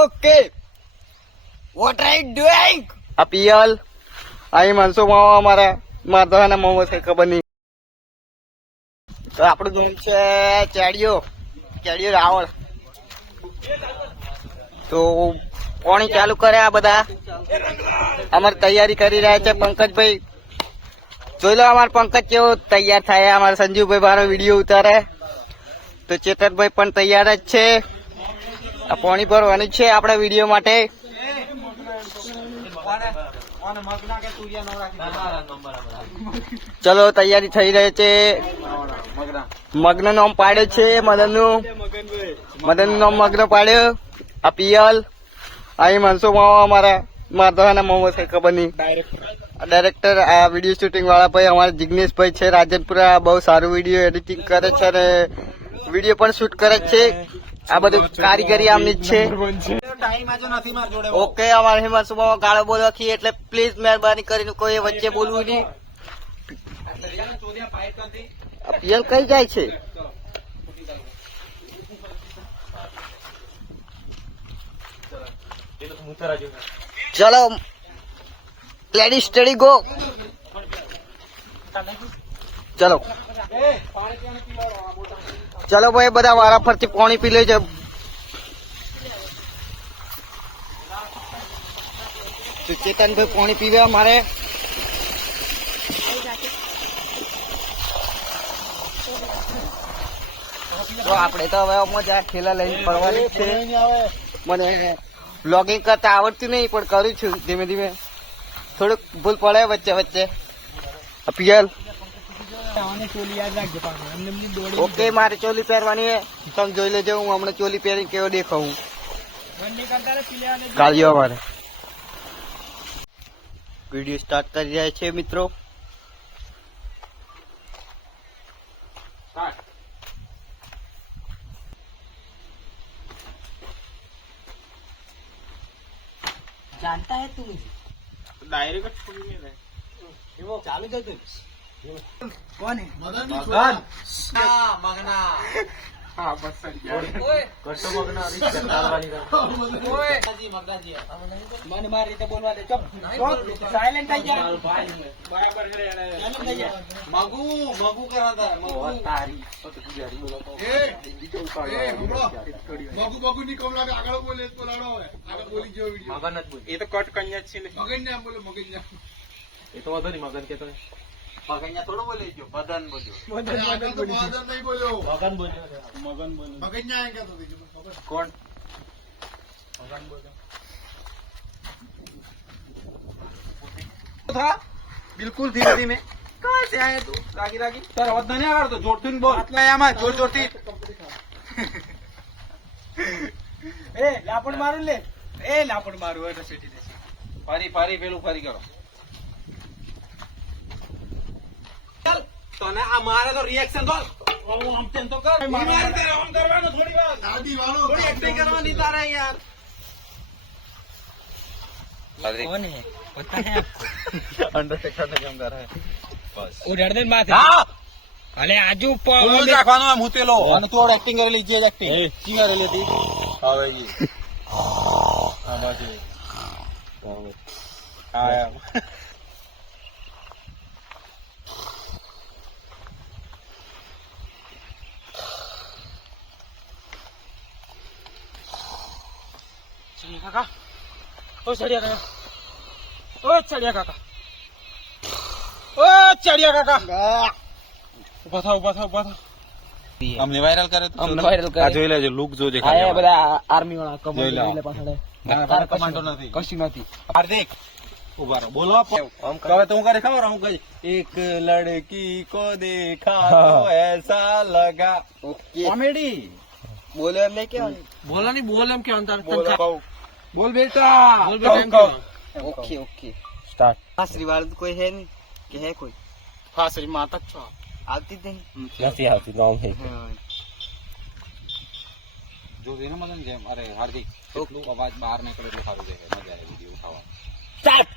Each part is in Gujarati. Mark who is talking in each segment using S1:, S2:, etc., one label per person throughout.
S1: Okay. What are you doing
S2: આ પિયલ. અહીં માણસો માવા અમારા. માધવાના મોમો છે, ખબર નહીં. તો આપણું નામ છે ચેડિયો. ચેડિયો રાવળ. તો પાણી ચાલુ કરે આ બધા. અમારે તૈયારી કરી રહ્યા છે પંકજભાઈ. જોઈ લો અમારે પંકજ કેવો તૈયાર થાય અમારે સંજીવભાઈ મારો વીડિયો ઉતારે. તો ચેતનભાઈ પણ તૈયાર જ છે. પાણી ભરવાનું છે આપણા વીડિયો માટે. ચલો, તૈયારી થઈ રહી છે. મગ્ન નામ પાડ્યો છે મદનનું મદન નામ મગ્ન પાડ્યો. આ પિયલ. અહીં માણસો માવા અમારા માધવાના મોમો છે, ખબર નહીં. ડાયરેક્ટર આ વીડિયો શૂટિંગ વાળા ભાઈ અમારા જિગ્નેશભાઈ છે, રાજનપુરા બહુ સારું વીડિયો એડિટિંગ કરે છે અને વીડિયો પણ શૂટ કરે છે. આ બધું કારીગરી આમની જ છે. ઓકે, અમારે હિમાંશુ મામા ગાળો બોલવાથી એટલે પ્લીઝ મહેરબાની કરીને કોઈ વચ્ચે બોલવું નહીં. પિયલ કઈ જાય છે? ચલો લેડી સ્ટડી ગો ચલો. ચલો ભાઈ બધા વારા ફરતી પાણી પી લે છે ચેતનભાઈ પાણી પીવે મારે તો આપણે તો હવે મજા ઠેલા લઈને ફરવાની છે. મને બ્લોગિંગ કરતા આવડતું નહીં, પણ કરું છું ધીમે ધીમે. થોડુંક ભૂલ પડે વચ્ચે વચ્ચે. આ પિયલ ઓકે મારે ચોલી પહેરવાની છે તમે જોઈ લેજો હું હમણાં ચોલી પહેરી કેવો દેખાવું કાઢજો અમારે વિડીયો સ્ટાર્ટ કરી રહ્યા છે મિત્રો
S1: जानता है तू मुझे चालू
S3: કોની? મગન. આગળ બોલે તો આગળ બોલી જો મગન જ બોલ.
S4: એ તો કટ કન્યા છે ને.
S3: મગન ને બોલો મગન
S4: એ તો વાંધો નહીં મગન કેતો
S2: નહીં. મગન થોડો બોલી ગયો. મદન બોલ્યો.
S3: મદન નહીં બોલ્યો.
S4: મગન બોલ્યો મગન બોલ્યો.
S3: મગન એમ કહેતો
S4: કોણ?
S2: મગન બોલ્યો. બિલકુલ ધીમે ધીમે. કહાં સે આયા તું? રાગી રાગી?
S4: તારા અવાજ નહીં આવડતો. જોરથી બોલ.
S2: આટલા આમાં જોર જોરથી.
S1: એ લાપડ મારું લે. એ લાપડ મારું. એટલે સેટી દેશે
S4: ફરી ફરી પેલું ફરી કરો. તને આ મારે તો રિએક્શન તો આમ આમ તેમ તો કર મારે તારે આમ કરવાનું થોડી વાર
S3: દાદી વાળો
S4: થોડી એક્ટિંગ કરવાની તારે યાર
S1: कौन है पता है आपको
S4: અંડરટેકર ને કામ કરે બસ
S1: उधर दे माथे
S4: હા
S1: अरे आजू
S4: બોલ રાખવાનું એમ હુતેલો અને તું એક્ટિંગ કરેલી છે એક્ટિંગ કી કરેલી હતી હવે જી હા બસ એ.
S1: ઓ ચડિયા કાકા. ઓ ચડિયા કાકા. ઓ ચડિયા કાકા.
S4: ઊભા થા ઊભા થા ઊભા થા અમને વાયરલ કરે તો
S1: અમને વાયરલ કરે.
S4: આ જોઈ લેજો લુક જોજે
S1: આ
S4: ખાલી
S1: બધા આર્મી વાળા કમાન્ડો
S4: જોઈ લે.
S1: પાછળ.
S4: ના, કમાન્ડો નથી.
S1: કશું નથી.
S4: હાર્દિક ઊભા રહો. બોલો તો હવે તો હું કરે ખબર હું કઈ એક લડકી કો દેખા તો એસા લગા.
S2: ઓકે.
S4: કોમેડી
S2: બોલે એમ નહીં કેવાનું
S1: બોલો નહીં બોલ એમ કે અંતર
S4: બોલ. બેટા
S1: બોલ બેટા એમ કહેવાનું.
S2: ઓકે ઓકે
S4: સ્ટાર્ટ
S2: હા શ્રીવાળ તો કોઈ હે નહીં કે હે કોઈ
S1: ફાસરી માતા છો
S2: આવતી જ નહીં
S4: નથી આવતી નામ હે
S2: હા.
S4: જો એને મદન જેમ અરે હાર્દિક એટલું અવાજ બહાર નીકળે એટલે સારું દેખાય મજા આવે વીડિયો ઉઠાવવા
S1: start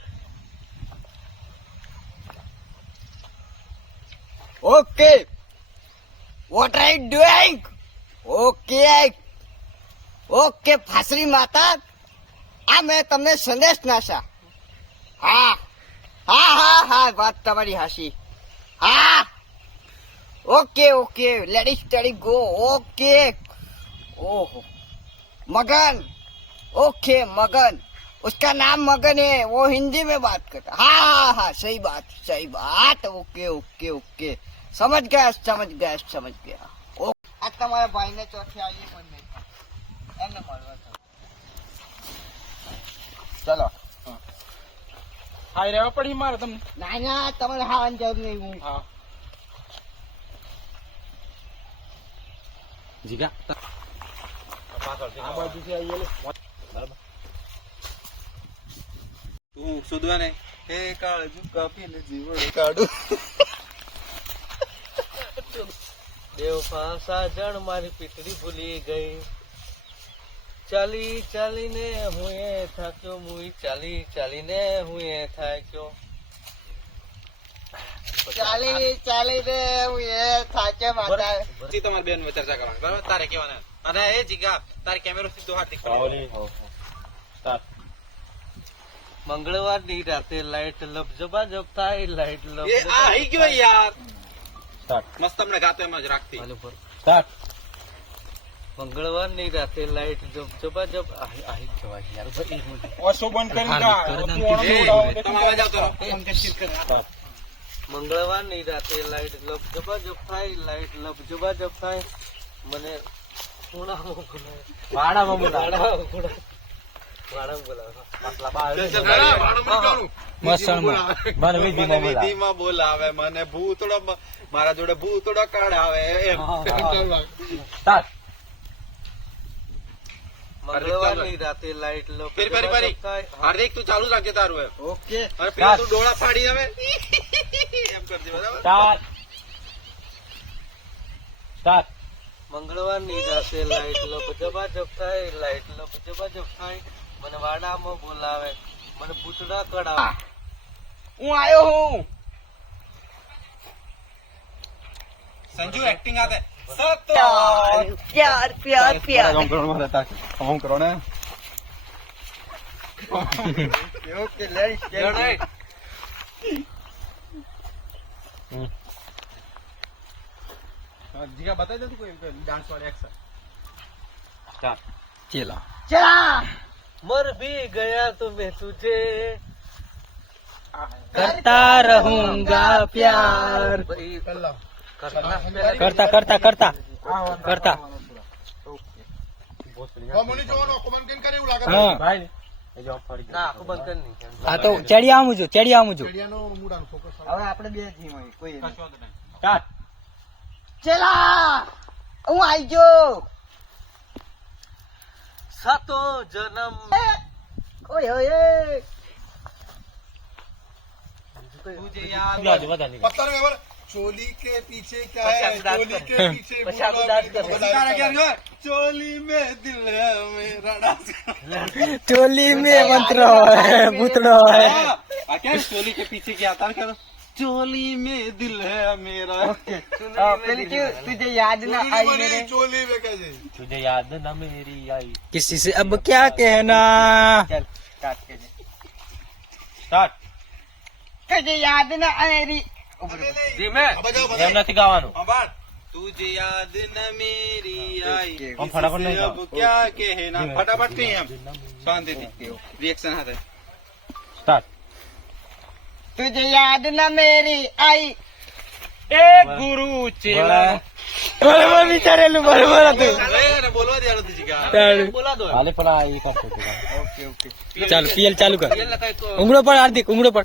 S2: okay what are you doing okay okay ફાસરી માતા આ મેં તમને સંદેશ નાશા હા હા હા હા વાત તમારી હાસી હા okay okay lady study go okay ओहो मगन ओके मगन उसका नाम मगन है वो हिंदी में बात करता हाँ हाँ हाँ सही बात सही बात ओके ओके ओके समझ गया समझ गया समझ गया ओ આ તમારા ભાઈને ચોથી આવી પણ નહીં એમને મળવા જાઓ. ચલો.
S5: હા રહેવા પડી મારે તમને.
S2: ના ના તમારે હાવાની જરૂર નહીં હું.
S5: હા.
S4: જીગા.
S5: આ.
S4: તું શોધવા ને? હે કાળજુ કાપીને જીવડે કાઢું.
S6: દેવ પાસા જણ મારી પીતળી ભૂલી ગઈ. ચાલી ચાલીને હું એ થાક્યો મુઈ ચાલી ચાલીને હું એ થાક્યો.
S2: ચાલી ચાલીને હું એ થાક્યો માતા.
S4: પછી તમારી બેન ચર્ચા કરવાની. બરાબર? તારે કહેવાના. અને એ જીગા તારે કેમેરો સીધો હાથ દેખાડો
S6: મંગળવારની રાતે લાઈટ લપજબાજબ થાય લાઈટ
S4: લપ આ આઈ ગયો યાર. મસ્ત તમને ગાતો એમ જ રાખતી.
S6: મંગળવાર ની રાતે લાઈટ જબજબાજબ આહી આહી જવાય યાર ભાઈ
S5: ઓસો બંધ કરી દા મંગળવારની ઓણો
S4: એ,
S5: ઉડાવો.
S4: તમે અવાજ આવતો
S6: મંગળવાર રાતે લાઈટ લબ થાય લાઈટ લપજબાજબ થાય મને ખૂણામાં બોલાવે.
S4: વાડામાં
S6: બોલાવે.
S4: મને ભૂતડો મારા જોડે ભૂતડો કાઢાવે એમ.
S6: મંગળવારની રાતે લાઈટ
S4: ફરી ફરી ફરી.
S6: થાય
S4: હાર્દિક તું ચાલુ રાખજે તારું એમ.
S2: ઓકે.
S4: અને પેલા તું ડોળા ફાડી હવે. એમ કરજે બરાબર?
S6: મંગળવારની રાતે લાઈટ લપજબાજબ થાય લાઈટ લપજબાજબ થાય મને વાડામાં બોલાવે મને પૂતળા કડાવે
S2: હું. આયો હું.
S4: સંજુ એક્ટિંગ આતે સત્તર
S2: પ્યાર પ્યાર પ્યાર
S4: આમ કરો મારા તાક આમ કરો ને
S2: ઓકે લેડી સ્ટેટ
S4: જીગા બતાવી દે તું કોઈ ડાન્સ વાળી એક્શન સ્ટાર્ટ
S2: ચેલા ચેલા
S6: મર ભી ગયા તો મેં તુજે
S2: કરતા રહુંગા પ્યાર કરતા. કરતા કરતા કરતા. હા હું. આવી ગયો.
S6: સાતો જન્મ.
S2: ઓય ઓય
S3: चोली के पीछे क्या है? चोली के पीछे
S4: चोली में दिल मेरा
S2: चोली में मंत्र है भूतड़ो
S4: है। हाँ। क्या चोली के पीछे क्या था? क्या चोली में दिल है मेरा।
S2: तुझे याद ना आई मेरे?
S3: चोली में कैसे
S6: तुझे याद ना मेरी आई।
S2: किसी से अब क्या कहना? चल स्टार्ट तुझे याद ना मेरी
S6: ધીમે
S3: बजाओ
S6: એમ
S3: बजाओ
S6: નથી ગાવાનું
S4: अबार तुझे याद न मेरी आई
S2: ओके,
S4: हम फटाफट नहीं अब क्या कहना फटाफट कहीं हम शांति थी रिएक्शन आता है
S2: तुझे याद ना मेरी आई
S5: એ ગુરુ ચેલા
S2: બરોબર વિચારેલું બરોબર હતું
S4: अरे बोलवा दिया तुझे क्या
S6: બોલા દો
S2: ઓકે ઓકે ચાલુ પીએલ ચાલુ કર
S6: એટલે કઈ તો
S2: ઉંગળો પર હાર્દિક ઉંગળો પર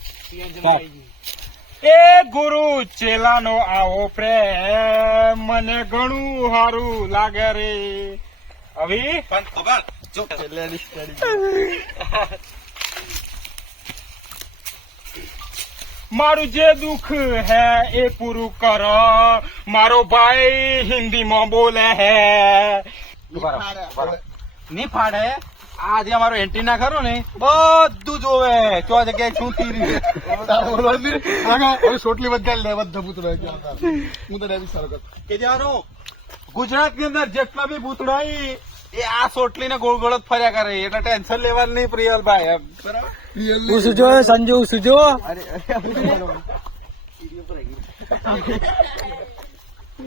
S5: એ ગુરુ ચેલાનો આવો પ્રેમ મને ઘણું સારું લાગે રે. હવે? મારું જે દુઃખ હે એ પૂરું કર. મારો ભાઈ હિન્દીમાં બોલે હે.
S4: નહીં આજે અમારો એન્ટ્રી ના ખરો ને બધું જોવે ચો જગ્યાએ શું થઈ રહ્યું
S3: સોટલી બધા લે બધા ભૂત રહે હું તને સારો
S4: કે જાણો ગુજરાતની અંદર જેટલા બી ભૂતડા એ આ સોટલી ને ગોળ ગોળ ફર્યા કરે એટલે ટેન્શન લેવાનું નહીં પ્રિયલ ભાઈ
S1: હું સુજો સંજુ સુજો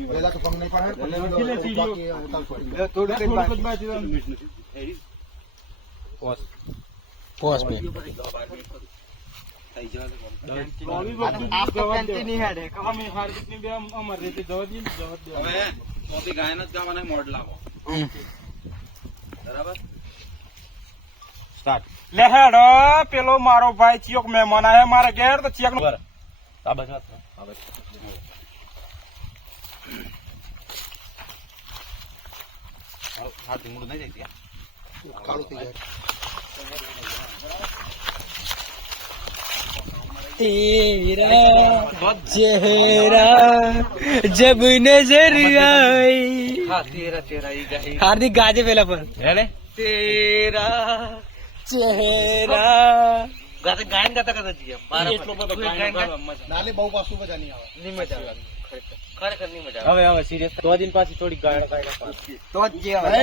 S3: પેલા તો તમને પણ થોડું
S1: પોસ બે
S4: હવે મોટી ગાયન જ ગાવાના મોડ લાવો. બરાબર? સ્ટાર્ટ.
S5: લે હેડો પેલો મારો ભાઈ ચિયોક મહેમાન આવે મારા ઘેર તો
S4: ચિયકનું ધીમું નહીં જાય ત્યાં
S3: कालो तैयार
S1: तेरा चेहरा जब नजर आई
S6: હા તેરા તેરા ઈ ગાઈ
S1: હાર્દિક ગાજે પેલા પર
S6: હેને તેરા
S1: ચહેરા
S6: ગાતા ગાયન ગાતા ગાતા જઈએ મારા એટલો બધો ગાયન
S3: नाले बहु पासू बजा नहीं आवा
S6: નહીં મજા આવે ખરેખર ખરેખર નહીં મજા આવે
S4: હવે હવે સિરિયસ તો દિન પાછી થોડી ગાયણ ગાયણ
S1: તો જ જે
S3: अरे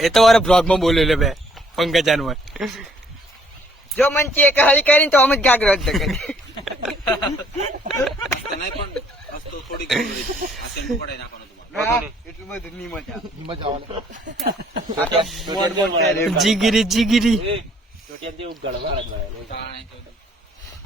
S1: એ તો મારા બ્લોગમાં બોલેલો બે પંકજાનમાં જો મન ચે કહી કરીને તો અમે જ ગાગરો જ કરી જીગીરી
S3: નહીં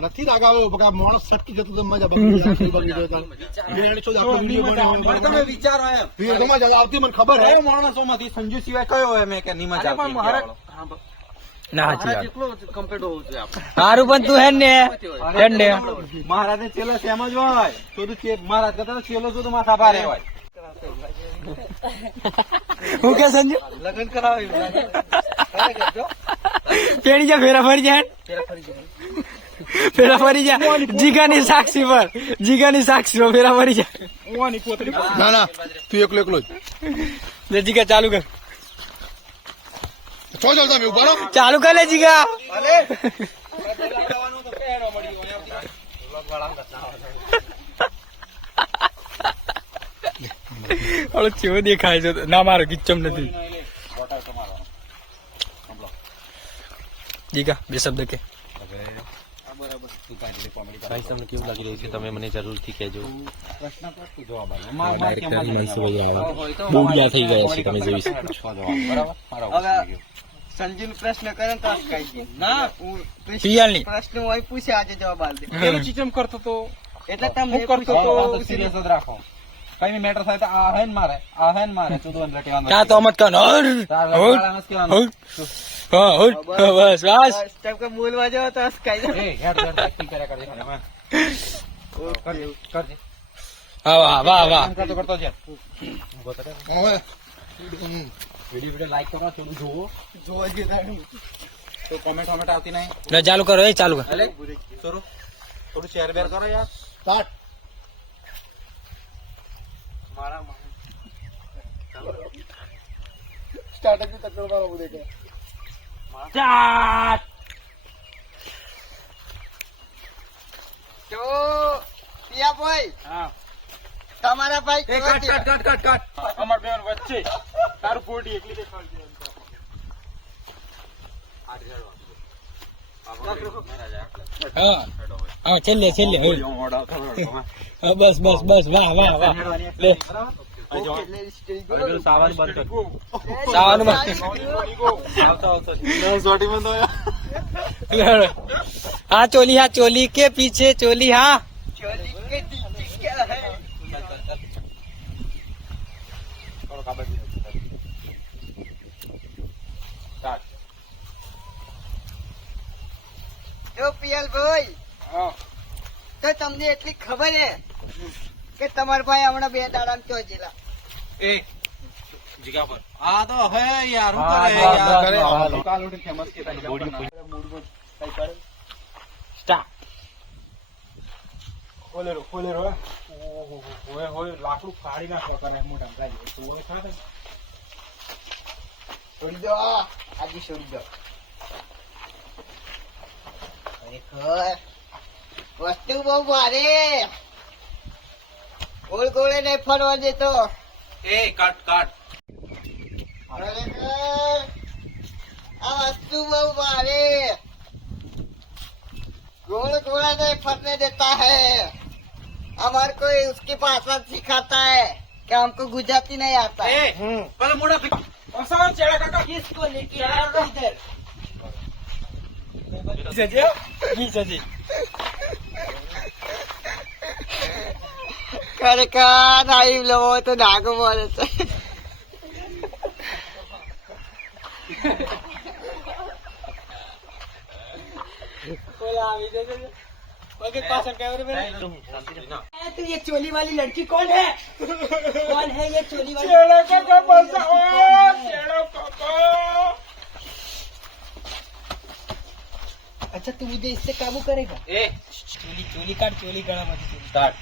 S3: નથી લાગાવ્યો બકા માણસ છટકી જતું તો મજા બગડી બગડી
S4: તમે વિચારો એમ.
S3: તો મજા આવતી મને ખબર હે.
S4: કયો માણસોમાંથી સંજુ સિવાય કયો એમ મેં કે નિમા
S6: અરે પણ મારે
S1: ના હારું પણ તું હે ને હેડ ને
S4: મહારાજ ચેલો સેમ જ હોય. મહારાજ કરતા તો માથા ભારે હોય.
S1: હું કે સંજુ?
S6: લગ્ન જો
S1: ફેરા ફરી જાય
S6: તેરા ફરી જાય
S1: ફેરા ફરી જા. જીગાની સાક્ષી પર. જીગાની સાક્ષી પર ફેરા ફરી જા.
S3: ના ના તું એકલો એકલો જ.
S1: જીગા ચાલુ કર. ચાલુ કર લે જીગા. ઓલો કેવો દેખાય છે. ના મારો કિચ્ચમ નથી. જીગા બે શબ્દ કે.
S6: ભાઈ તમને કેવું લાગી રહ્યું છે? તમે મને જરૂરથી કહેજો.
S1: બોડિયા થઈ ગયા છે તમે જોઈ
S4: બરાબર
S1: સંજુ પ્રશ્ન કરે તો
S6: ના
S2: પ્રશ્ન હોય પૂછે આજે જવાબ આલ દે.
S4: પેલું ચીચમ કરતો તો?
S2: એટલે તમે
S4: કરતો તો સિરિયસ જ રાખો. કઈ મેટર થાય તો આ હેન મારે આ હેન મારે. ચુદો ટેવાનું
S1: ત્યાં તો અમત કર
S4: જ.
S1: હા હર બસ બસ.
S2: જેમ કે બોલવા જાવ તો હસકાઈ જાય
S4: એ હેડ હેડ acting કર્યા કરે છે એમાં. કરજે, કરજે.
S1: હા વાહ વાહ વાહ.
S4: કરતો કરતો છે.
S3: હવે.
S4: વીડિયો વીડિયો લાઈક કરો થોડું જોવો
S3: જોવા જઈએ
S4: તો કોમેન્ટ કોમેન્ટ આવતી નહીં.
S1: લે ચાલુ કરો એ ચાલુ કરો.
S4: ચોરો થોડું શેર બેર કરો યાર.
S3: સ્ટાર્ટ સ્ટાર્ટ જ તકર વાળો દેખે
S2: તો પિયા ભાઈ તમારા ભાઈ
S4: cut cut cut cut cut.
S5: અમાર બેન વચ્ચે. તારું પોટી એકલી દેખાડજે
S1: હા છેલ્લે છેલ્લે હા, બસ બસ બસ વાહ વાહ વાહ. લે. હા ચોલી હા
S2: ચોલી કે પીછે ચોલી હા. પિયલ
S5: ભાઈ
S2: તો તમને એટલી ખબર હે કે તમારા ભાઈ હમણાં બે દાડા ચો જેલા
S4: એ જીગા પર. આ તો હે યાર હું
S5: હા,
S4: કરે
S5: હા,
S4: યાર.
S5: હા,
S4: કરે
S5: હા.
S7: કાલ ઉઠી ફેમસ કે
S5: ખોલેરો ખોલેરો ઓહો, હોય હોય લાકડું ફાડી નાખો કરે મોટા ગાડી તો હોય ખાતે
S2: છોડી દો આજે છોડી દો. ખરેખર વસ્તુ બહુ ભારે. ગોળ ગોળે નહીં ફરવા દેતો
S4: એ કાટ કાટ
S2: ખરેખર આ વસ્તુ બહુ ભારે गोल गोला नहीं फटने देता है हमारे को उसकी भाषा सिखाता है कि हमको गुजराती नहीं आता है
S4: એ પેલા મોઢા ફેંક.
S5: અસાન ચેડા કાકા
S2: किसको लेके आ रहे हो इधर ખરેખર નાઈ લેવો તો ડાગો બોલે છે
S5: ઓલા આવી જજે મગજ પાછળ કેવરે મેરે
S2: तो ये चोली वाली लड़की कौन है कौन है ये चोली वाली
S5: ચેડા કાકા બસાવો ચેડા કાકા
S2: अच्छा तू मुझे इससे काबू करेगा
S4: એ
S5: ચોલી ચોલી કાઢ ચોલી ગળામાંથી
S4: સ્ટાર્ટ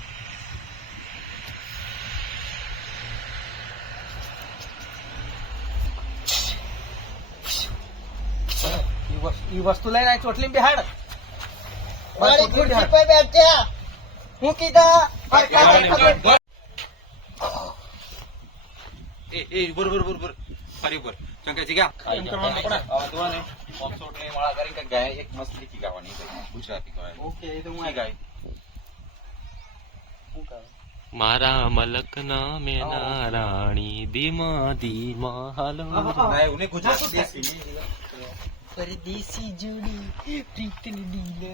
S5: ઈ વસ્તુ લઈને આ ચોટલી બેહાડ.
S2: મારી ખુરશી પર બેઠ્યા હું કીધા
S4: એ એ ઉપર ઉપર ઉપર ઉપર ફરી ઉપર ચંકા જીગા
S5: એમ કરવાનું પડે.
S4: હવે તો ને ઓફસોટ માળા કરી કે ગાય એક મસ્ત લીટી ગાવાની ગુજરાતી ગાય.
S5: ઓકે એ તો હું
S4: શું ગાય?
S8: મારા મલકના મેના રાણી ધીમા ધીમા હાલો.
S4: ના ગુજરાતી
S2: પરદેશી જોડી પ્રીતની ડીલે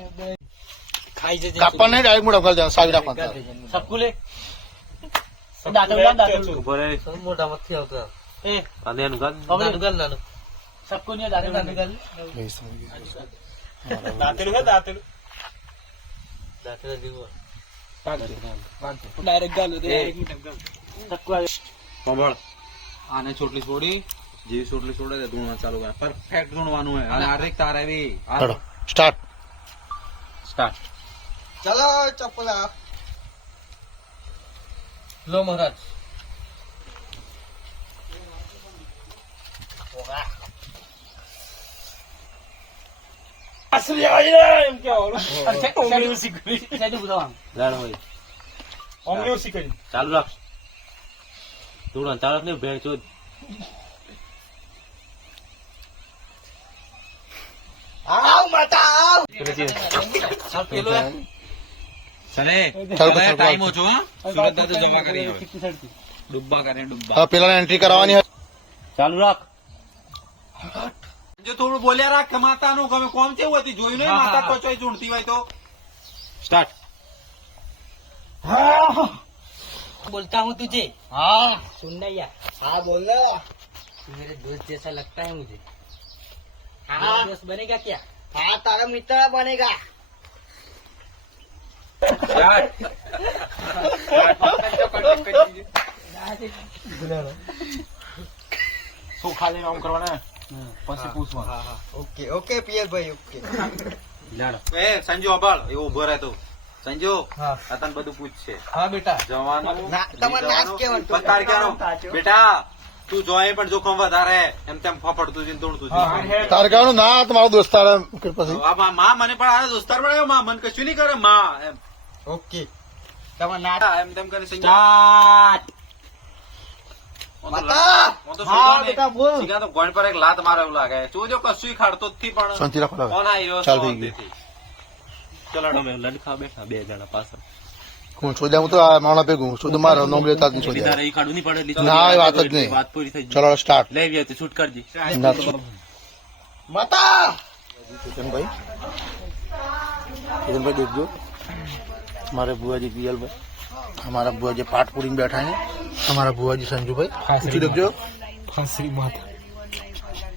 S5: ખાઈ જજે
S7: કાપણ નહીં ડાયરેક્ટ મોઢા ખાલી દેવાનું, સાવી રાખવાનું.
S5: સબકુલે દાંતરડું
S8: ઊભો રહે. મોટા મથી આવતા.
S5: એ
S8: અને એનું ગાલ.
S5: નાનું.
S8: ગાલ નાનું.
S5: સબકુ ને દાંતરડું
S8: ગાલ.
S5: દાંતરડું હે દાંતરડું
S8: દાંતડા જેવું
S5: ડાયરેક્ટ ગાલો ડાયરેક્ટ મોટા ગાલો. સબકુ
S4: આને ચોટલી છોડી. જેવી સોટલી છોડે છે ધૂણવા ચાલુ કરે. પરફેક્ટ ધૂણવાનું હોય અને હાર્દિક તાર આવી
S7: ચલો સ્ટાર્ટ
S4: સ્ટાર્ટ
S2: ચલો ચપ્પલ.
S8: લો મહારાજ
S5: અસલી આવી રે એમ કે ઓલું. ઓમની શીખવી સેજુ
S8: લાડ હોય.
S5: ઓમની શીખવી
S8: ચાલુ રાખ. ધૂળા ચાલક ને ભેણ ચોદ
S2: આવ માતા આવ
S8: પેલો
S4: ચલે
S7: ચાલો,
S4: ચલે
S7: ચાલો.
S4: ટાઈમ ઓછો હા સુરત દાદા જમા કરી હવે. ડુબ્બા કરે ડુબ્બા
S7: હવે પેલા એન્ટ્રી કરાવવાની હોય
S8: ચાલુ રાખ
S4: જો થોડું બોલ્યા રાખ કે માતાનું ગમે કોમ કેવું હતી જોયું નહીં માતા કચોઈ ચૂંટતી હોય તો સ્ટાર્ટ
S5: बोलता हूँ तुझे
S2: हाँ
S5: सुनना यार
S2: हाँ बोलो
S5: तू मेरे दोस्त जैसा लगता है मुझे
S2: हाँ
S5: मेरा दोस्त बनेगा क्या
S2: હા તારા મિત્ર બનેગા
S7: ચોખા લઈને આમ કરવાના? પછી પૂછવા
S2: ઓકે ઓકે પિયરભાઈ ઓકે.
S4: એ સંજુ અબાળ એવો ઊભો રહેતો સંજો આ તને બધું પૂછશે.
S5: હા બેટા.
S4: જવાનું
S2: તમારે
S4: બેટા તું જોઈ પણ જોખમ વધારે. એમ તેમ ફફડતું જઈને
S7: તું તારકાનું ના તમારો દોસ્તાર પછી?
S4: માં મને પણ આ દોસ્તાર પણ માં મને કશું નહીં કરે માં એમ.
S2: ઓકે. તમે ના
S4: એમ તેમ કરે સ્ટાર્ટ! લાત મારે એવું લાગે. તું જો કશું ખાડતો પણ કોણ
S8: લડખા બેઠા બે જણા પાછળ.
S7: હું શોધ્યા હું તો આ માણા ભેગું શુદ્ધ મારો નોમ લેતા જ નહીં
S8: નહીં
S7: ના, એ વાત જ નહીં.
S8: પૂરી થઈ
S7: ચલો સ્ટાર્ટ
S8: લઈ ગયા તો છૂટ કરજે.
S7: ના
S2: માતા!
S7: ચેતનભાઈ ચેતનભાઈ દેખજો મારે બુઆજી પિયલભાઈ. અમારા બુઆજી પાટપુરી બેઠા છે. અમારા ભુવાજી સંજુભાઈ. પૂછી દેખજો.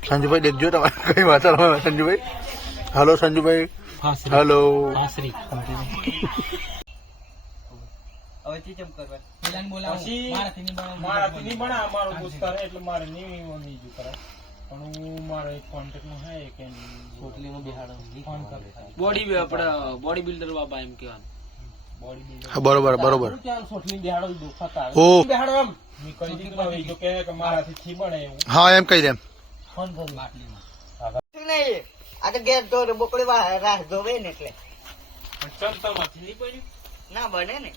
S7: સંજુભાઈ દેખજો તમારે કઈ વાત સંજુભાઈ. હલો સંજુભાઈ.
S3: હેલો.
S2: હવે ચમ કરવા?
S5: પછી મારાથી નહીં બને અમારો દોસ્ત કરે એટલે મારે નહીં નહીં જો કરે. પણ હું મારો એક કોન્ટેક્ટમાં હે કે
S6: ચોટલીનો બિહાડો.
S5: ફોન કરે.
S6: બોડી આપણે બોડી બિલ્ડર બાબા એમ કહેવાનું
S3: બરોબર બરોબર.
S5: મેં મારાથી થી બને
S3: હા એમ કહી દેમ
S5: ફોન કરું.
S2: નહીં આ તો ગેસ ધોરે બોકડી વા- રાહ ધોવે ને એટલે. ના બને ને.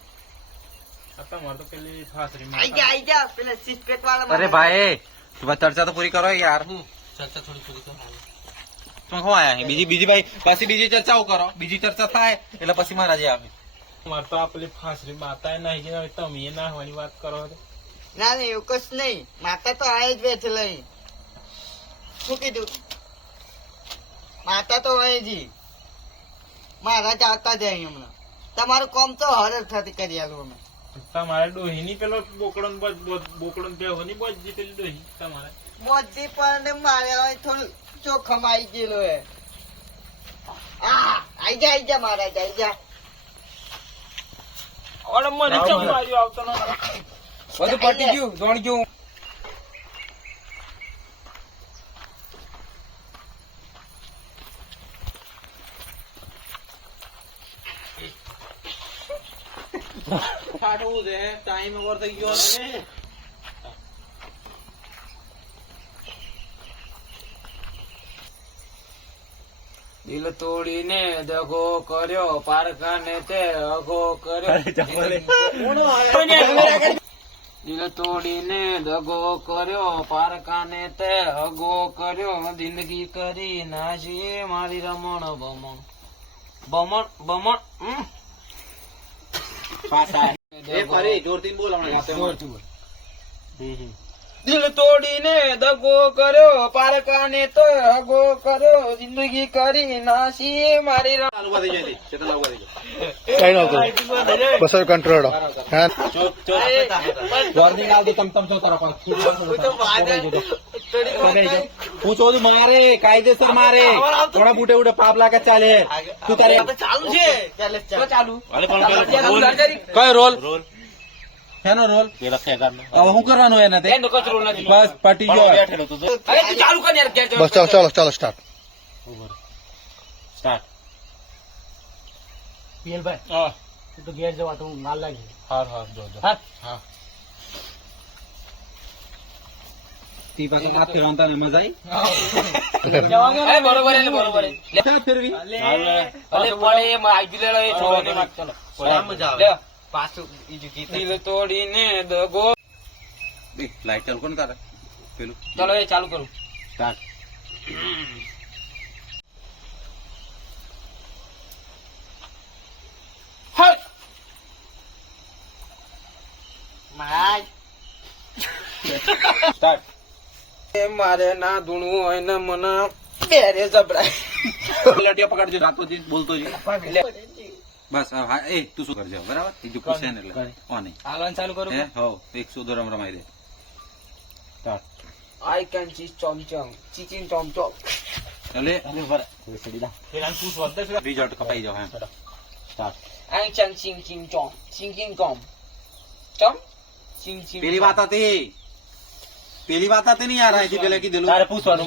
S4: અરે ભાઈ તું ચર્ચા તો પૂરી કરો યાર.
S6: ચર્ચા થોડી પૂરી કરો.
S4: તમે શું આયા બીજી બીજી ભાઈ પછી બીજી ચર્ચાઓ કરો? બીજી ચર્ચા થાય એટલે પછી મારા જે આવે.
S5: મારે તો આ પેલી ફાસરી માતા નહીં કે તમે ના હોવાની વાત કરો
S2: ના ના એવું કશ નહીં. માતા તો આય જ બેઠે લઈ. શું કીધું? માતા તો અહીં જી. મહારાજ આવતા જ અહીં હમણાં. તમારું કામ તો હરર થતી કરી આલું અમે.
S5: તમારે ડોહીની પેલો બોકડન બોકડન બોકડો ને બેહો ની બોજી પેલી ડોહી તમારે
S2: બોજી પણ મારે હવે થોડું જોખમ આવી ગયેલો હે. આ આઈ જા આઈ જા મહારાજ આઈ જા.
S5: અરે મને ચમ બાજુ આવતો ન
S2: બધું પટી ગયું
S1: જોણ ગયું.
S4: કાઢવું છે? ટાઈમ ઓવર થઈ ગયો છે
S1: દિલ તોડીને દગો કર્યો પારકાને તે અગો કર્યો. દિલ તોડીને દગો કર્યો પારકાને તે અગો કર્યો. જિંદગી કરી નાશી મારી રમણ બમણ. બમણ બમણ? દિલ તોડીને દગો કર્યો પારકાને તો હગો કર્યો જિંદગી કરી નાસી મારી
S3: બસો કંટ્રોલ
S4: વોર્નિંગ આવતી તમ તમ જો પૂછો મારે કાયદેસર મારે. થોડા બુટે બુટે પાપ લાગે ચાલે. તું તારે
S2: ચાલુ છે. ચાલે
S4: કયો રોલ? શેનો રોલ? હવે શું કરવાનું એને બસ પટી ગયો.
S3: બસ ચાલો ચાલો ચાલો સ્ટાર્ટ.
S4: સ્ટાર્ટ
S5: હા.
S1: તો ઘેર જવા તો માલ લાગી.
S5: હાર હાર જો હા.
S4: તી પાસે વાત કરવાનું તને મજા આવી
S1: બરોબર એટલે બરોબર
S4: ચાલ ફેરવી
S2: પાછું બીજું ગીત
S1: દિલ તોડીને દગો
S4: લાઈટ ચાલુ કોણ કરે પેલું
S1: ચલો એ ચાલુ કરું
S4: સ્ટાર્ટ
S2: મહારાજ
S4: સ્ટાર્ટ
S1: એ મારે ના ધૂણવું હોય ને મને બેરે જબરાય.
S4: લટિયા પકડજો રાતો જી બોલતો જી બસ હા એ તું શું કરજો? બરાબર? એ જો પૂછે ને એટલે? ઓ નહીં
S1: ચાલુ કરું?
S4: હે? હો એક સુધો રમ રમાઈ દે. સ્ટાર્ટ
S1: આઈ કેન ચીઝ ચોમ ચોમ ચીચીન ચોમ ચોમ
S4: એટલે અરે બર સડી દા.
S5: પેલા તું શોધે છે?
S4: રિઝલ્ટ કપાઈ જાવ એમ. સ્ટાર્ટ
S1: આઈ કેન ચિંગ ચિંગ ચોમ ચિંગ ચિંગ ચોમ ચોમ ચિંગ ચિંગ
S4: પેલી વાત હતી. પેલી વાત હતી નહીં યાર અહીંથી પેલા કીધેલું. તારે પૂછવાનું